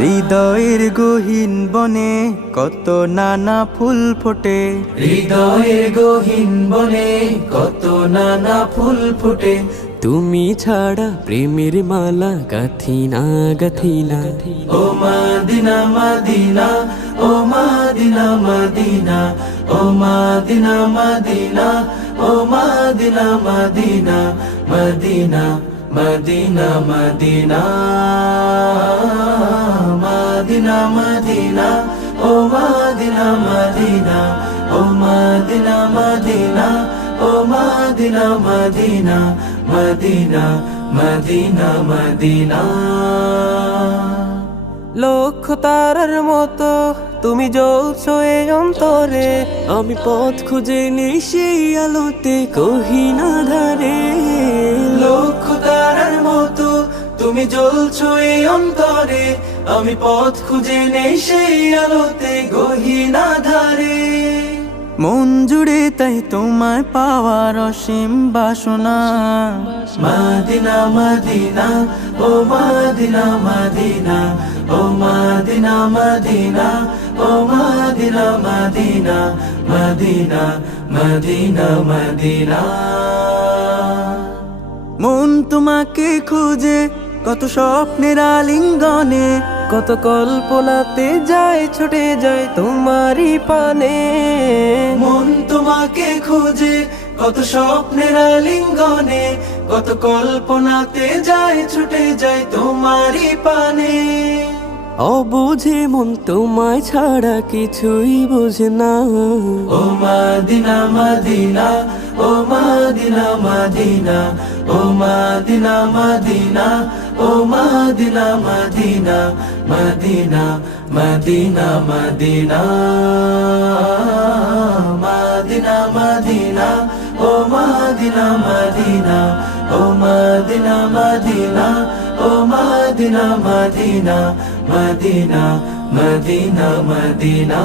হৃদয়ের গহীন বনে কত নানা ফুল ফোটে, হৃদয়ের গহীন বনে কত নানা ফুল ফোটে। তুমি ছাড়া প্রেমের মালা গাথি না গাথি না। ও মদিনা মদিনা, ও মদিনা মদিনা, ও মদিনা মদিনা, ও মদিনা মদিনা, মদিনা মদিনা মদিনা, মদিনা মদিনা, ও মদিনা মদিনা, ও মদিনা মদিনা, ও মদিনা মদিনা, মদিনা মদিনা মদিনা। লক্ষ তারার মতো তুমি জ্বলছো এ অন্তরে, আমি পথ খুঁজে নেই সেই আলোতে কহিনা ধারে। লক্ষ তারার মতো তুমি জ্বলছো এই অন্তরে, আমি পথ খুঁজে নেই সেই আলোতে গহীনা ধারে। মন জুড়ে তাই তোমায় পাওয়ার অসীম বাসনা। মদিনা মদিনা, ও মদিনা মদিনা, ও মদিনা মদিনা, ও মদিনা মদিনা, মদিনা মদিনা মদিনা। মন তোমাকে খুঁজে কত স্বপ্নের আলিঙ্গনে, কত কল্পনাতে যায় ছুটে যায় তোমারই পানে। মন তোমাকে খুঁজে কত স্বপ্নের আলিঙ্গনে, কত কল্পনাতে যায় ছুটে যায় তোমারই পানে। অবুঝে মন তোমায় ছাড়া কিছুই বোঝে না। ও মদিনা মদিনা, ও মদিনা মদিনা, ও মদিনা মদিনা, ও মদিনা মদিনা, মদিনা মদিনা মদিনা, মদিনা মদিনা, ও মদিনা মদিনা, ও মদিনা মদিনা, ও মদিনা মদিনা, মদিনা মদিনা মদিনা।